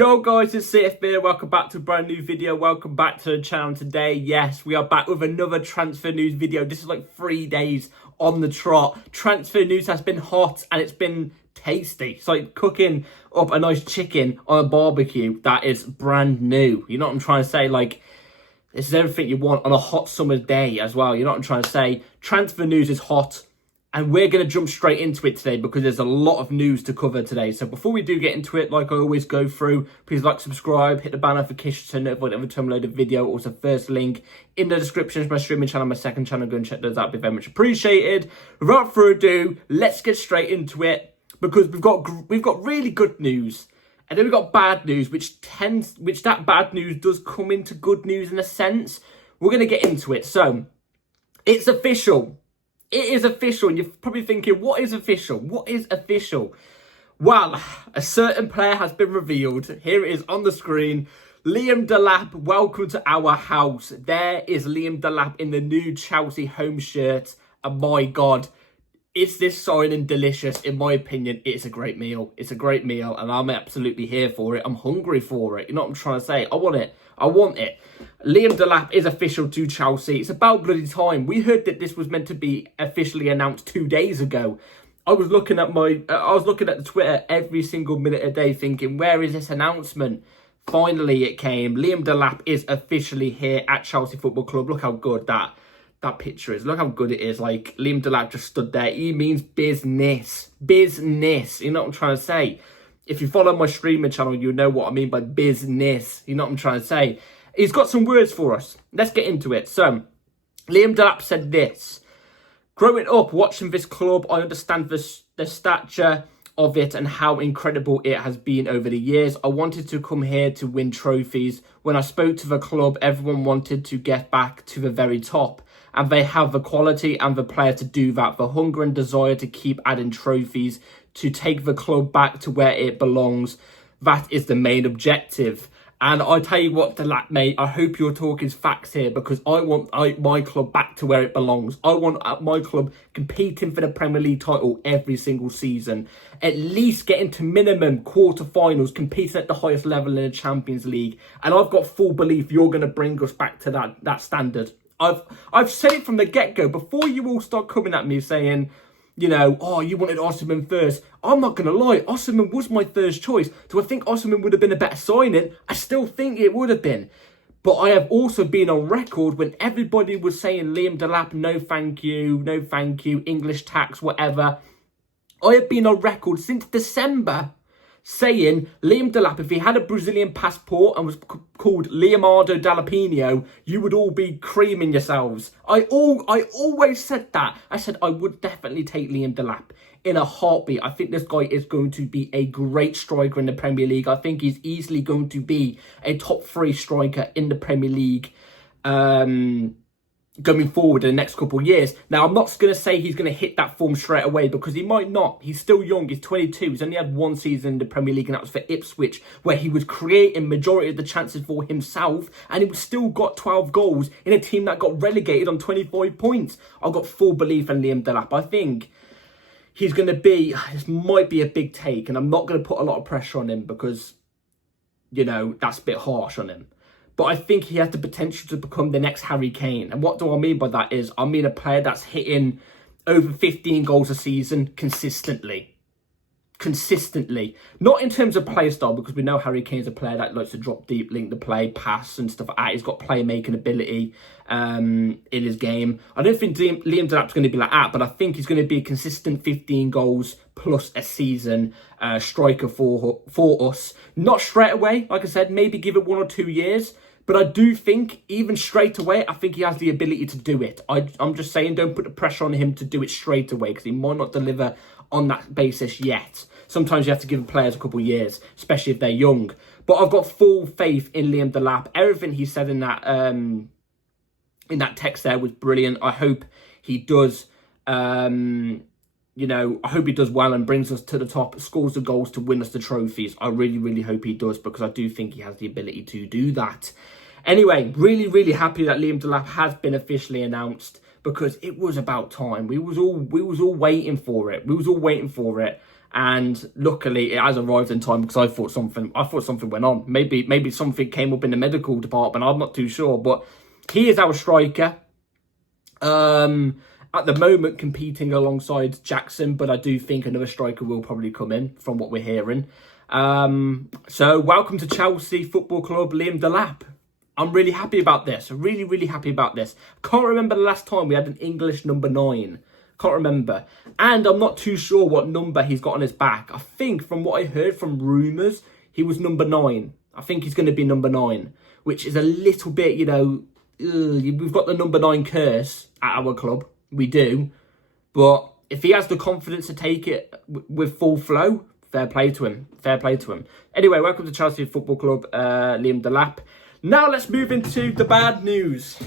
Yo guys, it's CFB. Welcome back to a brand new video. Welcome back to the channel today. Yes, we are back with another transfer news video. This is like 3 days on the trot. Transfer news has been hot and it's been tasty. It's like cooking up a nice chicken on a barbecue that is brand new. You know what I'm trying to say? Like, this is everything you want on a hot summer day as well. You know what I'm trying to say? Transfer news is hot. And we're going to jump straight into it today because there's a lot of news to cover today. So before we do get into it, like I always go through, please like, subscribe, hit the bell notification to notify every time I load a video. Also, first link in the description is my streaming channel, my second channel. Go and check those out. It'd be very much appreciated. Without further ado, let's get straight into it because we've got really good news. And then we've got bad news, which that bad news does come into good news in a sense. We're going to get into it. So, it's official. It is official, and you're probably thinking, what is official? What is official? Well, a certain player has been revealed. Here it is on the screen. Liam Delap, welcome to our house. There is Liam Delap in the new Chelsea home shirt. And my God, is this signing delicious? In my opinion, it's a great meal. It's a great meal, and I'm absolutely here for it. I'm hungry for it. You know what I'm trying to say? I want it. I want it. Liam Delap is official to Chelsea. It's about bloody time. We heard that this was meant to be officially announced 2 days ago. I was looking at the Twitter every single minute a day thinking, where is this announcement? Finally, it came. Liam Delap is officially here at Chelsea Football Club. Look how good that picture is. Look how good it is. Like, Liam Delap just stood there. He means business. Business. You know what I'm trying to say? If you follow my streaming channel, you know what I mean by business. You know what I'm trying to say? He's got some words for us. Let's get into it. So, Liam Delap said this. Growing up, watching this club, I understand the stature of it and how incredible it has been over the years. I wanted to come here to win trophies. When I spoke to the club, everyone wanted to get back to the very top. And they have the quality and the player to do that. The hunger and desire to keep adding trophies, to take the club back to where it belongs. That is the main objective. And I tell you what, Delap, mate, I hope you're talking facts here because I want my club back to where it belongs. I want my club competing for the Premier League title every single season. At least getting to minimum quarterfinals, competing at the highest level in the Champions League. And I've got full belief you're going to bring us back to that standard. I've said it from the get-go. Before you all start coming at me saying, you know, oh, you wanted Osimhen first. I'm not going to lie. Osimhen was my first choice. Do I think Osimhen would have been a better signing? I still think it would have been. But I have also been on record when everybody was saying Liam Delap, no thank you, English tax, whatever. I have been on record since December saying Liam Delap, if he had a Brazilian passport and was called Leonardo Dalapino, you would all be creaming yourselves. I always said that. I said I would definitely take Liam Delap in a heartbeat. I think this guy is going to be a great striker in the Premier League. I think he's easily going to be a top 3 striker in the Premier League going forward in the next couple of years. Now, I'm not going to say he's going to hit that form straight away because he might not. He's still young. He's 22. He's only had 1 season in the Premier League, and that was for Ipswich, where he was creating majority of the chances for himself, and he still got 12 goals in a team that got relegated on 25 points. I've got full belief in Liam Delap. I think he's going to be, this might be a big take, and I'm not going to put a lot of pressure on him because, you know, that's a bit harsh on him. But I think he has the potential to become the next Harry Kane. And what do I mean by that is, I mean a player that's hitting over 15 goals a season consistently. Consistently. Not in terms of play style, because we know Harry Kane's a player that likes to drop deep, link the play, pass and stuff like that. He's got playmaking ability in his game. I don't think Liam Delap's going to be like that, but I think he's going to be a consistent 15 goals plus a season striker for us. Not straight away, like I said, maybe give it 1 or 2 years. But I do think, even straight away, I think he has the ability to do it. I'm just saying, don't put the pressure on him to do it straight away, because he might not deliver on that basis yet. Sometimes you have to give players a couple of years, especially if they're young. But I've got full faith in Liam Delap. Everything he said in that text there was brilliant. I hope he does, you know, I hope he does well and brings us to the top, scores the goals to win us the trophies. I really, really hope he does, because I do think he has the ability to do that. Anyway, really, really happy that Liam Delap has been officially announced, because it was about time. We was all waiting for it. And luckily, it has arrived in time because I thought something went on. Maybe something came up in the medical department. I'm not too sure, but he is our striker. At the moment, competing alongside Jackson, but I do think another striker will probably come in from what we're hearing. So welcome to Chelsea Football Club, Liam Delap. I'm really happy about this. Really, really happy about this. Can't remember the last time we had an English number 9. Can't remember. And I'm not too sure what number he's got on his back. I think from what I heard from rumours, he was number 9. I think he's going to be number 9, which is a little bit, you know, we've got the number 9 curse at our club. We do. But if he has the confidence to take it with full flow, fair play to him. Fair play to him. Anyway, welcome to Chelsea Football Club, Liam Delap. Now let's move into the bad news.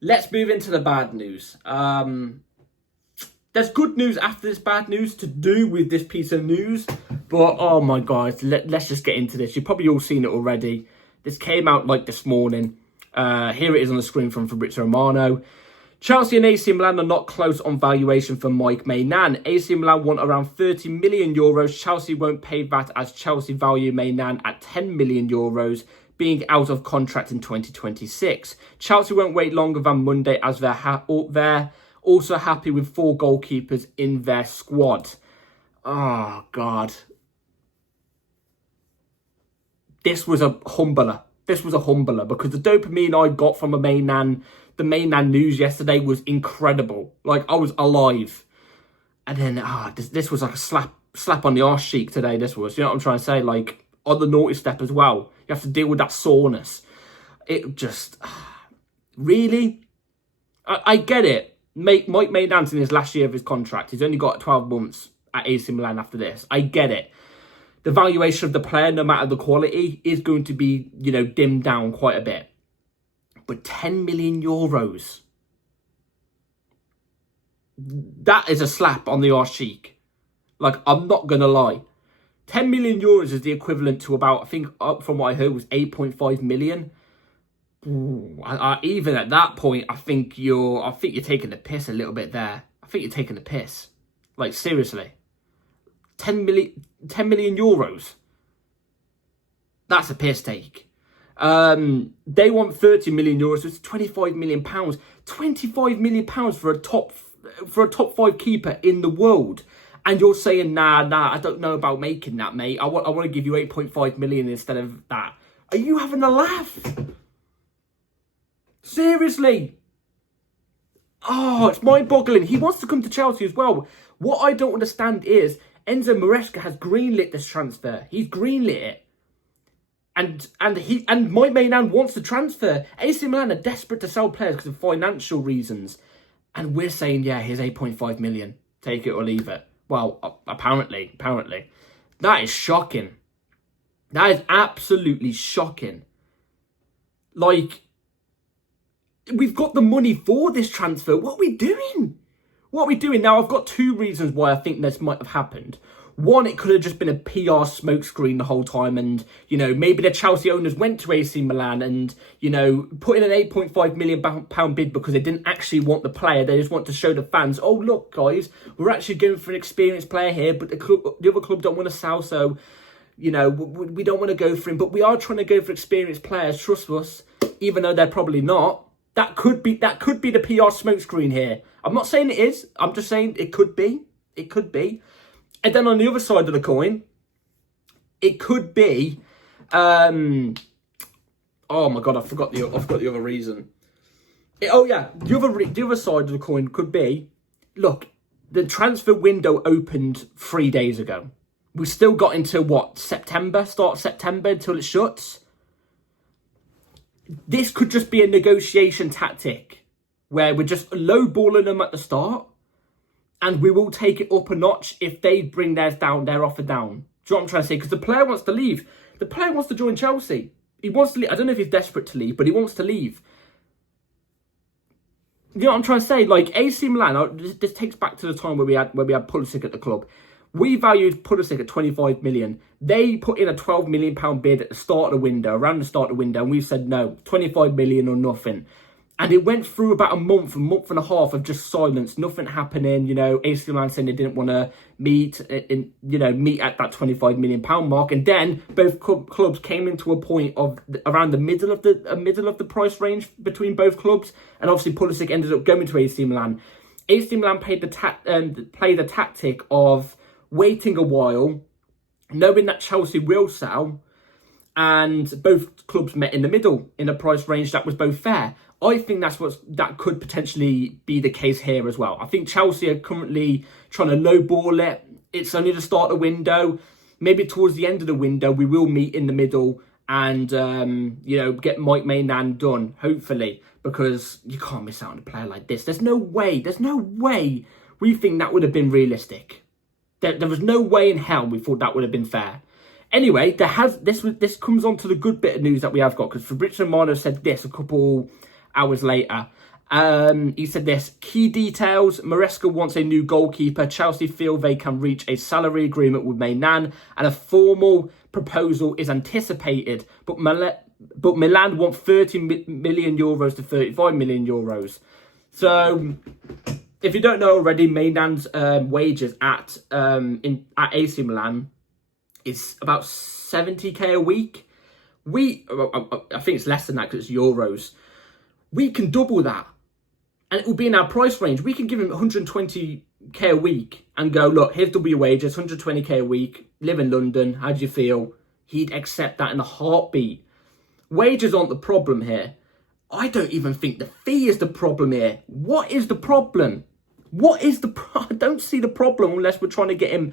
Let's move into the bad news. There's good news after this bad news to do with this piece of news. But, oh my God, let's just get into this. You've probably all seen it already. This came out like this morning. Here it is on the screen from Fabrizio Romano. Chelsea and AC Milan are not close on valuation for Maignan. AC Milan want around 30 million euros. Chelsea won't pay that as Chelsea value Maignan at 10 million euros, being out of contract in 2026. Chelsea won't wait longer than Monday as they're also happy with 4 goalkeepers in their squad. Oh, God. This was a humbler. This was a humbler because the dopamine I got from the Maignan news yesterday was incredible. Like, I was alive. And then, this was like a slap on the arse cheek today, this was. You know what I'm trying to say? Like, on the naughty step as well. You have to deal with that soreness. It just, really? I get it. Mike Maignan in his last year of his contract. He's only got 12 months at AC Milan after this. I get it. The valuation of the player, no matter the quality, is going to be, you know, dimmed down quite a bit. But 10 million euros. That is a slap on the arse cheek. Like, I'm not going to lie. 10 million euros is the equivalent to about, I think, from what I heard, was 8.5 million. Ooh, even at that point, I think you're taking the piss a little bit there. I think you're taking the piss. Like, seriously. 10 million euros. That's a piss take. They want 30 million euros, so it's 25 million pounds. 25 million pounds for a top 5 keeper in the world. And you're saying, nah, I don't know about making that, mate. I want to give you 8.5 million instead of that. Are you having a laugh? Seriously? Oh, it's mind-boggling. He wants to come to Chelsea as well. What I don't understand is Enzo Maresca has greenlit this transfer. He's greenlit it. And Mike Maignan wants to transfer. AC Milan are desperate to sell players because of financial reasons. And we're saying, yeah, here's 8.5 million. Take it or leave it. Well, apparently. That is shocking. That is absolutely shocking. Like, we've got the money for this transfer. What are we doing? Now, I've got 2 reasons why I think this might have happened. One, it could have just been a PR smokescreen the whole time, and, you know, maybe the Chelsea owners went to AC Milan and, you know, put in an £8.5 million bid because they didn't actually want the player. They just want to show the fans, oh, look, guys, we're actually going for an experienced player here, but the other club don't want to sell, so, you know, we don't want to go for him. But we are trying to go for experienced players, trust us, even though they're probably not. That could be the PR smokescreen here. I'm not saying it is. I'm just saying it could be. It could be. And then on the other side of the coin, it could be. Oh my God, I forgot the other reason. The other side of the coin could be. Look, the transfer window opened 3 days ago. We still got into what, start September until it shuts. This could just be a negotiation tactic where we're just lowballing them at the start, and we will take it up a notch if they bring their offer down. Do you know what I'm trying to say? Because the player wants to leave. The player wants to join Chelsea. He wants to leave. I don't know if he's desperate to leave, but he wants to leave. You know what I'm trying to say? Like, AC Milan, this takes back to the time where we had Pulisic at the club. We valued Pulisic at 25 million. They put in a £12 million bid at the start of the window, around the start of the window, and we said no, 25 million or nothing. And it went through about a month and a half of just silence, nothing happening. AC Milan saying they didn't want to meet at that £25 million mark. And then both clubs came into a point of around the middle of the price range between both clubs. And obviously Pulisic ended up going to AC Milan. AC Milan played the tactic of waiting a while, knowing that Chelsea will sell, and both clubs met in the middle in a price range that was both fair. I think that could potentially be the case here as well. I think Chelsea are currently trying to lowball it. It's only the start of the window. Maybe towards the end of the window, we will meet in the middle and, get Maignan done, hopefully, because you can't miss out on a player like this. There's no way we think that would have been realistic. There was no way in hell we thought that would have been fair. Anyway, this comes on to the good bit of news that we have got, because Fabrizio Romano said this a couple hours later. He said this: key details, Maresca wants a new goalkeeper. Chelsea feel they can reach a salary agreement with Maignan, and a formal proposal is anticipated. But Milan want 30 million euros to 35 million euros. So, if you don't know already, Maignan wages at AC Milan is about 70k a week. I think it's less than that because it's euros. We can double that, and it will be in our price range. We can give him 120k a week and go, look, here's double your wages, 120k a week, live in London, how do you feel? He'd accept that in a heartbeat. Wages aren't the problem here. I don't even think the fee is the problem here. What is the problem? I don't see the problem unless we're trying to get him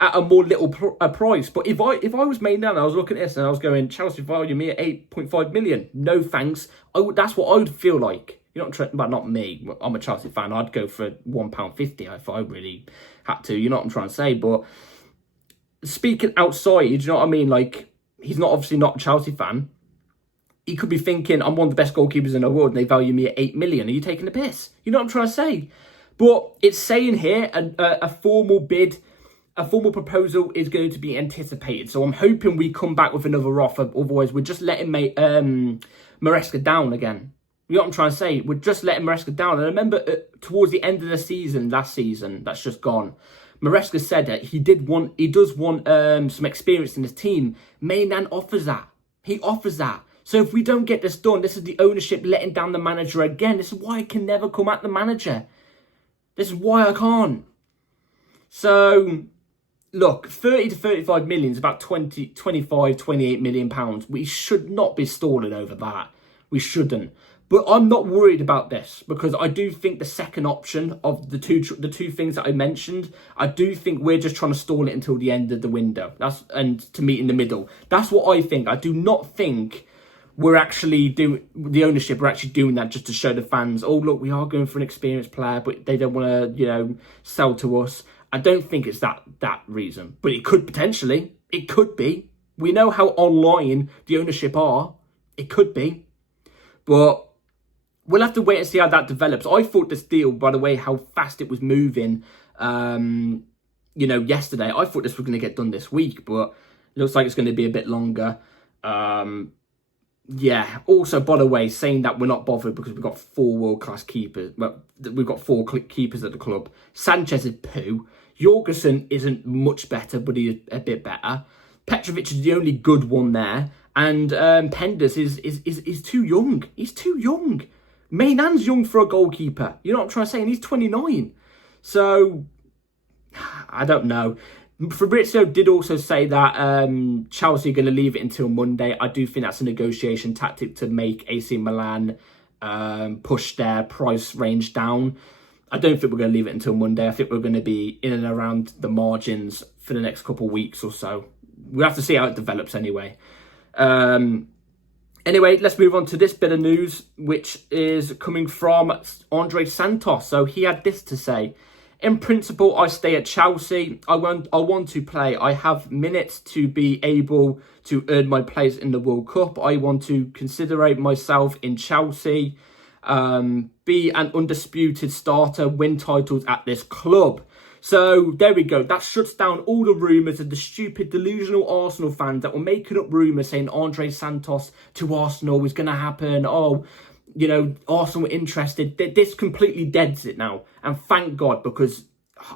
at a more little price. But if I was Maignan and I was looking at this and I was going, Chelsea value me at 8.5 million, no thanks. That's what I would feel like. But not me. I'm a Chelsea fan. I'd go for £1.50 if I really had to. You know what I'm trying to say? But speaking outside, you know what I mean? Like, he's obviously not a Chelsea fan. He could be thinking, I'm one of the best goalkeepers in the world and they value me at 8 million. Are you taking the piss? You know what I'm trying to say? But it's saying here a formal bid, a formal proposal is going to be anticipated. So I'm hoping we come back with another offer. Otherwise, we're just letting Maresca down again. You know what I'm trying to say? We're just letting Maresca down. And I remember towards the end of the season, last season, that's just gone, Maresca said that he does want some experience in his team. Maignan offers that. He offers that. So if we don't get this done, this is the ownership letting down the manager again. This is why I can never come at the manager. This is why I can't. So, look, 30 to 35 million is about 25, 28 million pounds. We should not be stalling over that. We shouldn't. But I'm not worried about this because I do think the second option of the two things that I mentioned, I do think we're just trying to stall it until the end of the window. And to meet in the middle. That's what I think. I do not think we're actually the ownership are actually doing that just to show the fans, oh look, we are going for an experienced player, but they don't want to, sell to us. I don't think it's that reason, but it could potentially. It could be. We know how online the ownership are. It could be, but we'll have to wait and see how that develops. I thought this deal, by the way, how fast it was moving, yesterday, I thought this was going to get done this week, but it looks like it's going to be a bit longer. Yeah, also, by the way, saying that we're not bothered because we've got 4 world-class keepers. Well, we've got 4 keepers at the club. Sanchez is poo. Jorgensen isn't much better, but he's a bit better. Petrovic is the only good one there. And Penders is too young. He's too young. Mainan's young for a goalkeeper. You know what I'm trying to say? And he's 29. So, I don't know. Fabrizio did also say that Chelsea are going to leave it until Monday. I do think that's a negotiation tactic to make AC Milan push their price range down. I don't think we're going to leave it until Monday. I think we're going to be in and around the margins for the next couple of weeks or so. We'll have to see how it develops anyway. Anyway, let's move on to this bit of news, which is coming from Andre Santos. So he had this to say. In principle, I stay at Chelsea. I want to play. I have minutes to be able to earn my place in the World Cup. I want to consider myself in Chelsea, be an undisputed starter, win titles at this club. So there we go. That shuts down all the rumours of the stupid, delusional Arsenal fans that were making up rumours saying Andre Santos to Arsenal was going to happen. Oh, you know, Arsenal were interested. This completely deads it now. And thank God, because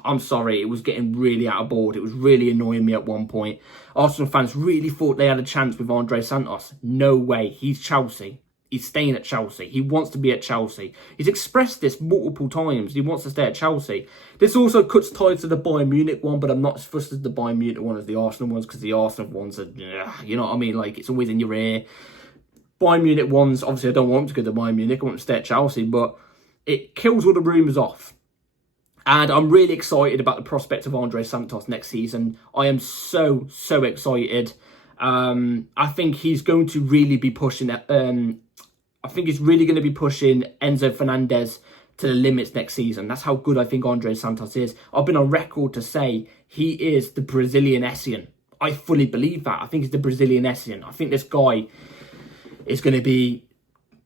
I'm sorry, it was getting really out of board. It was really annoying me at one point. Arsenal fans really thought they had a chance with Andre Santos. No way. He's Chelsea. He's staying at Chelsea. He wants to be at Chelsea. He's expressed this multiple times. He wants to stay at Chelsea. This also cuts ties to the Bayern Munich one, but I'm not as fussed as the Bayern Munich one as the Arsenal ones, because the Arsenal ones are, you know what I mean? Like, it's always in your ear. Bayern Munich ones, obviously I don't want him to go to Bayern Munich. I want him to stay at Chelsea, but it kills all the rumours off. And I'm really excited about the prospect of Andre Santos next season. I am so excited. I think he's going to really be pushing I think he's really going to be pushing Enzo Fernandez to the limits next season. That's how good I think Andre Santos is. I've been on record to say he is the Brazilian Essien. I fully believe that. I think he's the Brazilian Essien. I think this guy is going to be,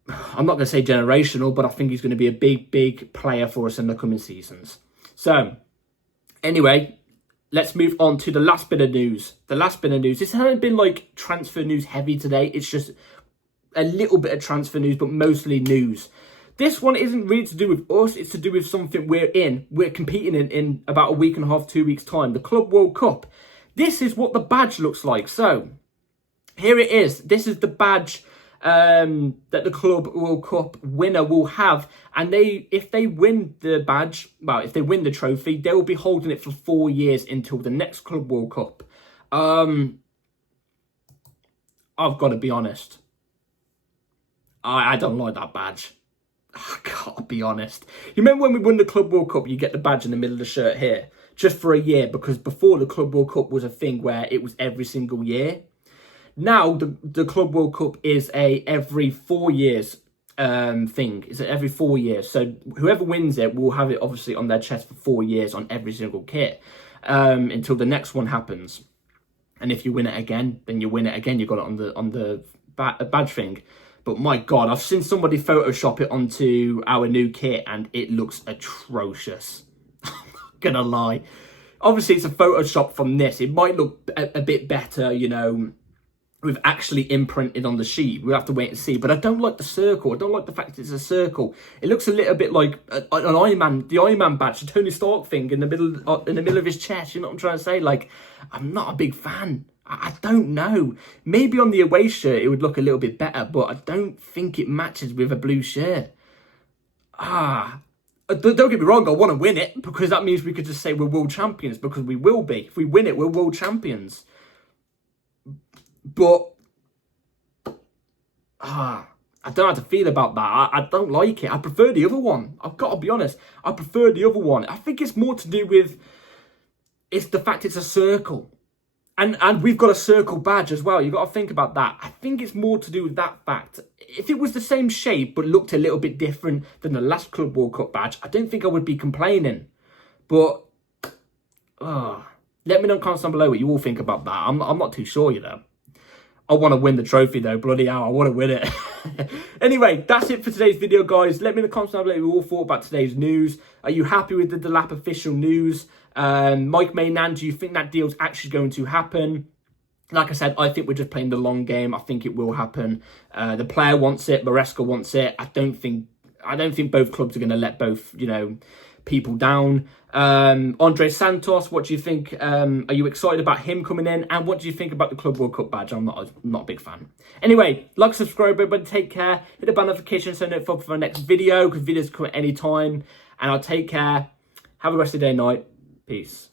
I'm not going to say generational, but I think he's going to be a big player for us in the coming seasons. So, anyway, let's move on to the last bit of news. The last bit of news. This hasn't been like transfer news heavy today. It's just a little bit of transfer news, but mostly news. This one isn't really to do with us. It's to do with something we're in. We're competing in about a week and a half, 2 weeks' time. The Club World Cup. This is what the badge looks like. So, here it is. This is the badge that the Club World Cup winner will have, and if they win the badge, well, if they win the trophy, they will be holding it for 4 years until the next Club World Cup. I've got to be honest, I don't like that badge. I gotta be honest. You remember when we won the Club World Cup, you get the badge in the middle of the shirt here, just for a year, because before the Club World Cup was a thing where it was every single year. Now, the Club World Cup is a every 4 years thing. It's every 4 years. So whoever wins it will have it obviously on their chest for 4 years on every single kit until the next one happens. And if you win it again, then you win it again. You got it on the badge thing. But my God, I've seen somebody Photoshop it onto our new kit and it looks atrocious. I'm not gonna lie. Obviously, it's a Photoshop from this. It might look a bit better, you know, with actually imprinted on the sheet. We'll have to wait and see. But I don't like the circle. I don't like the fact it's a circle. It looks a little bit like an Iron Man, the Iron Man badge, the Tony Stark thing in the middle of his chest. You know what I'm trying to say? Like, I'm not a big fan. I don't know. Maybe on the away shirt it would look a little bit better, but I don't think it matches with a blue shirt. Don't get me wrong, I want to win it, because that means we could just say we're world champions, because we will be. If we win it, we're world champions. But I don't know how to feel about that. I don't like it. I prefer the other one. I've got to be honest. I prefer the other one. I think it's more to do with, it's the fact it's a circle. And we've got a circle badge as well. You've got to think about that. I think it's more to do with that fact. If it was the same shape but looked a little bit different than the last Club World Cup badge, I don't think I would be complaining. But let me know in the comments down below what you all think about that. I'm not too sure, you know. I want to win the trophy though, bloody hell, I want to win it. Anyway, that's it for today's video, guys. Let me know in the comments down below what you all thought about today's news. Are you happy with the Delap official news? Mike Maignan, do you think that deal's actually going to happen? Like I said, I think we're just playing the long game. I think it will happen. The player wants it, Maresca wants it. I don't think both clubs are going to let both, you know, people down. Andre Santos, what do you think? Are you excited about him coming in? And what do you think about the Club World Cup badge? I'm not a big fan. Anyway, like, subscribe, everybody. Take care. Hit the bell notification so notified for the next video, because videos come at any time. And I'll take care. Have a rest of the day, night. Peace.